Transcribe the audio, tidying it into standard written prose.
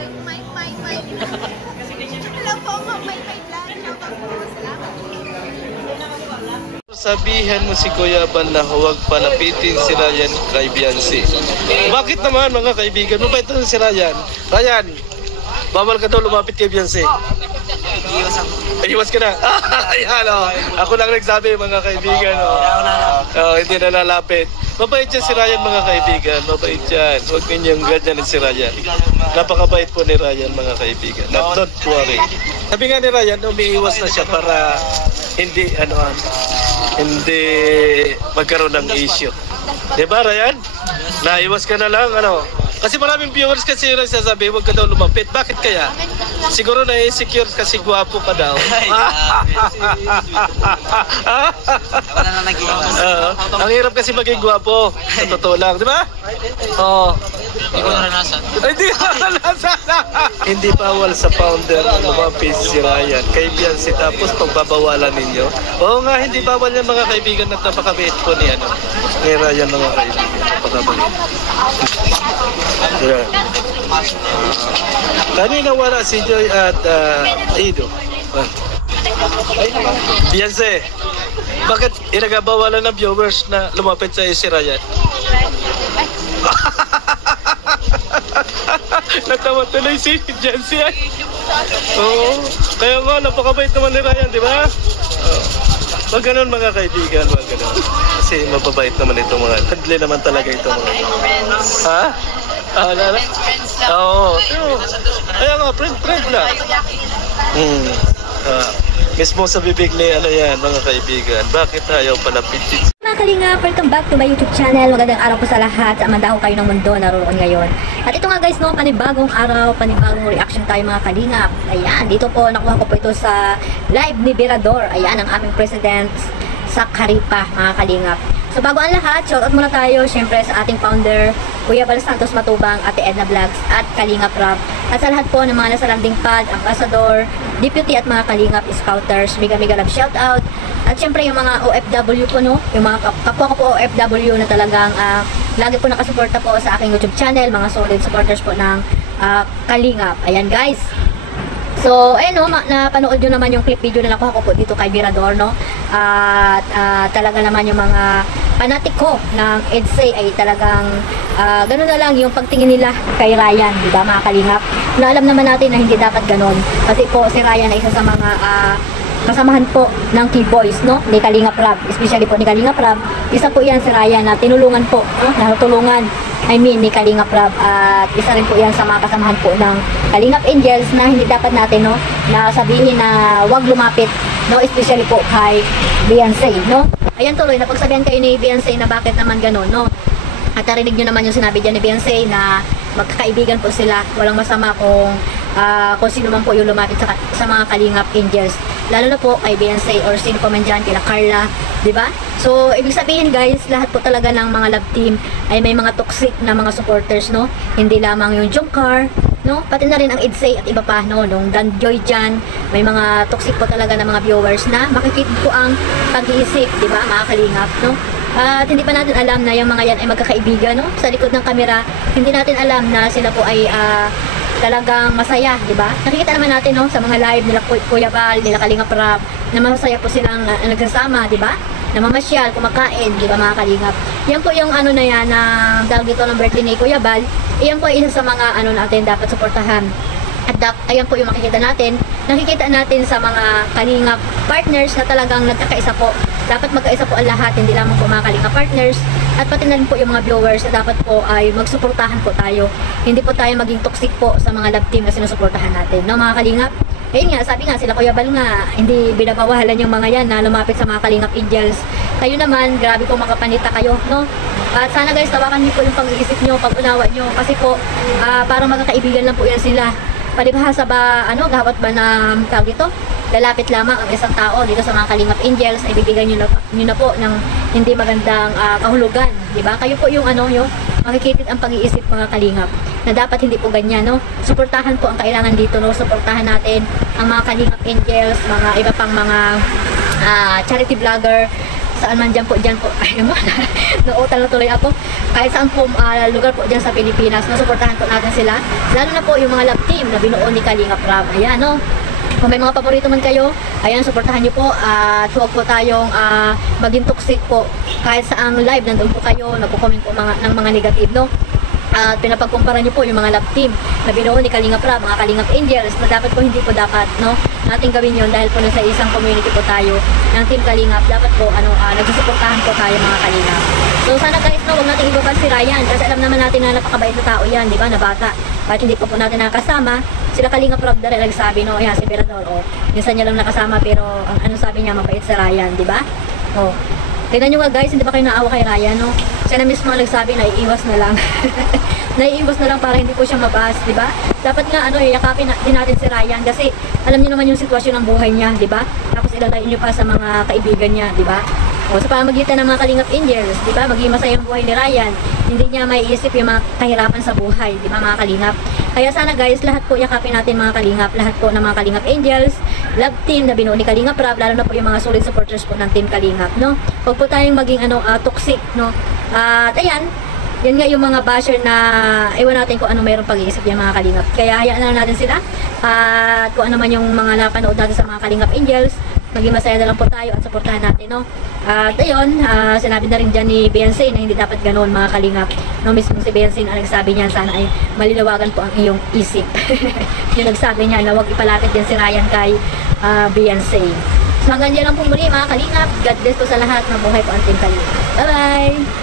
May. Hello po, may vlog. Shoutout po. Salamat po. Sabihan mo si Kuya Bal na huwag palapitin si Ryan kay Beyonce. Bakit naman mga kaibigan? Mabait na si Ryan. Ryan, bawal ka daw lumapit kay Beyonce. Iwas ka na. Ayan o. Ako lang nagsabi mga kaibigan. Hindi na lalapit. Mabait yan si Ryan mga kaibigan. Mabait yan. Huwag ninyong ganyan si Ryan. Napakabait po ni Ryan mga kaibigan. Don't worry. Sabi nga ni Ryan, umiiwas na siya para hindi hindi magkaroon ng issue. Diba Ryan? Naiwas ka na lang Kasi maraming viewers kasi yung nagsasabi, huwag ka daw lumapit. Bakit kaya? Siguro na-insecure kasi gwapo ka daw. Ang hirap kasi maging gwapo. Sa totoo lang, di ba? Oo. Hindi ko naranasan. Hindi ko naranasan. Hindi bawal sa founder na lumapit si Ryan kay Beyonce tapos pagbabawalan ninyo. Oo nga, hindi bawal yan mga kaibigan at napakabait po ni Ryan mga kaibigan. Napakabait. Yeah. Kanina wala si Joy at Ido. Beyonce, bakit inagabawalan ng viewers na lumapit sa si Ryan? Natawa tuloy si Beyonce. Oo, kaya nga napakabait naman ni Ryan, di ba? Wag ganun mga kaibigan, wag ganun. Kasi mababait naman ito mga. Handle naman talaga ito mga. Ha? Oo. Kaya nga, friend lang. Mismo sa bibig ni yan mga kaibigan. Bakit ayaw palapitin? Mga Kalinga, welcome back to my YouTube channel. Magandang araw po sa lahat. Sa mandaho kayo ng mundo naroon ngayon. At ito nga guys, panibagong araw, panibagong reaction tayo mga Kalinga. Ayan, dito po, nakuha ko po ito sa live ni Berador. Ayan, ang aming president sa Caripa, mga Kalinga. So bago ang lahat, shoutout muna tayo syempre sa ating founder, Kuya Bal Santos Matubang, Ate Edna Vlogs at Kalingap Rob. At sa lahat po ng mga nasa landing pad, ambassador, deputy at mga Kalingap scouters, mega love shoutout. At syempre yung mga OFW po yung mga kapwa ko po OFW na talagang lagi po nakasuporta po sa aking YouTube channel, mga solid supporters po ng Kalingap. Ayan guys. So, napanood nyo naman yung clip video na nakuha ko po dito kay Berador, At talaga naman yung mga fanatic ko ng EDSA ay talagang ganun na lang yung pagtingin nila kay Ryan, di ba mga Kalingap? Na alam naman natin na hindi dapat ganun. Kasi po si Ryan ay isa sa mga kasamahan po ng Key Boys, ni Kalingap Rob. Especially po ni Kalingap Rob. Isa po yan si Ryan na tinulungan po, natulungan ni Kalingap Rob. At isa rin po yan sa mga kasamahan po ng Kalingap Angels na hindi dapat natin, na sabihin na wag lumapit, especially po kay Beyonce, Ayan tuloy, napagsabihan kayo ni Beyonce na bakit naman ganun, At narinig nyo naman yung sinabi dyan ni Beyonce na magkakaibigan po sila. Walang masama kung sino man po yung lumapit sa mga Kalingap Angels. Lalo na po kay Beyonce or sino pa man dyan, kila Carla, diba? So, ibig sabihin guys, lahat po talaga ng mga love team ay may mga toxic na mga supporters, Hindi lamang yung Jungkar, Pati na rin ang EDSA at iba pa, nung Dan Joy dyan, may mga toxic po talaga ng mga viewers na makikita po ang pag-iisip, diba, mga Kalingap, At hindi pa natin alam na yung mga yan ay magkakaibigan, Sa likod ng kamera, hindi natin alam na sila po ay talagang masaya, di ba? Nakikita naman natin sa mga live nila Kuya Bal, nila Kalingap Rob, na masaya po silang nagsasama, di ba? Namamasyal, kumakain, di ba mga Kalingap? Yan po yung na yan, na dahil dito ng birthday ni Kuya Bal, yan po ay isa sa mga natin dapat suportahan. At ayan po yung makikita natin. Nakikita natin sa mga Kalingap partners na talagang nagkakaisa po. Dapat magkaisa po ang lahat, hindi lamang po mga Kalingap partners. At pati na rin po yung mga viewers na dapat po ay magsuportahan po tayo. Hindi po tayo maging toxic po sa mga love team na sinusuportahan natin. Mga Kalingap? Ayun nga, sabi nga sila Kuya Bal nga, hindi binabawalan yung mga yan na lumapit sa mga Kalingap Angels. Kayo naman, grabe po makapanita kayo, At sana guys, tawakan niyo po yung pag-iisip nyo, pag-unawa nyo. Kasi po, parang magkakaibigan lang po yan sila. Palibhasa ba, gawat ba na tawag ito? Lalapit lamang ang isang tao dito sa mga Kalingap Angels, ay bibigyan nyo na po ng hindi magandang kahulugan, di ba? Kayo po yung makikitid ang pag-iisip mga Kalingap na dapat hindi po ganyan, Suportahan po ang kailangan dito, Suportahan natin ang mga Kalingap Angels, mga iba pang mga charity vlogger, saan man dyan po, ay Nauutal na tuloy ako. Kahit saan po lugar po dyan sa Pilipinas, masuportahan po natin sila. Lalo na po yung mga love team na binuo ni Kalinga Prab. Ayan, no? Kung may mga paborito man kayo, ayan, suportahan nyo po. At huwag po tayong maging toxic po. Kahit saang live, nandun po kayo, nagpo-comment po ng mga negative, no? At pinapagkumpara nyo po yung mga love team na binuo ni Kalinga Prab, mga Kalingap Angels, na dapat po hindi po dapat, no, natin gawin yun dahil po nasa isang community po tayo ng Team Kalingap. Dapat po nagsusuportahan po tayo mga Kalingap. So sana guys, no, huwag natin ibabag si Ryan kasi alam naman natin na napakabait na tao yan, di ba, na bata. Kahit hindi po natin nakasama, sila Kalinga Prab na rin nagsabi, no, yan si Berador, minsan niya lang nakasama pero ang ano sabi niya, mabait si Ryan, di ba? Tignan nyo nga guys, hindi ba kayo naawa kay Ryan, no? Siya na mismo nagsabi na iiwas na lang. Naiiwas na lang para hindi po siya mabas, di ba? Dapat nga, yakapin din natin si Ryan kasi alam niyo naman yung sitwasyon ng buhay niya, di ba? Tapos ilalayo niyo pa sa mga kaibigan niya, di ba? Sa pamamagitan ng mga Kalingap Angels, di ba? Maging masaya ang buhay ni Ryan. Hindi niya maiisip yung mga kahirapan sa buhay, di ba mga Kalingap? Kaya sana guys, lahat po yakapin natin mga Kalingap, lahat po ng mga Kalingap Angels, love team na binuo ni Kalinga Prab, lalo na po yung mga solid supporters po ng Team Kalingap, no? Huwag po tayong maging toxic, no? At ayan, yan nga yung mga basher na iwan natin kung ano mayroong pag-iisip yung mga Kalingap. Kaya hayaan na lang natin sila. At kung ano man yung mga napanood natin sa mga Kalingap Angels, maging masaya na lang po tayo at supportahan natin, no? At ayun, sinabi na rin dyan ni Beyonce na hindi dapat ganoon mga Kalingap. No, mismo si Beyonce na nagsabi niya, sana ay malinawagan po ang iyong isip. Yung nagsabi niya na huwag ipalapit din si Ryan kay Beyonce. So hanggang dyan lang po muli mga Kalingap. God bless po sa lahat. Mabuhay po ang Team Kalingap. Bye-bye!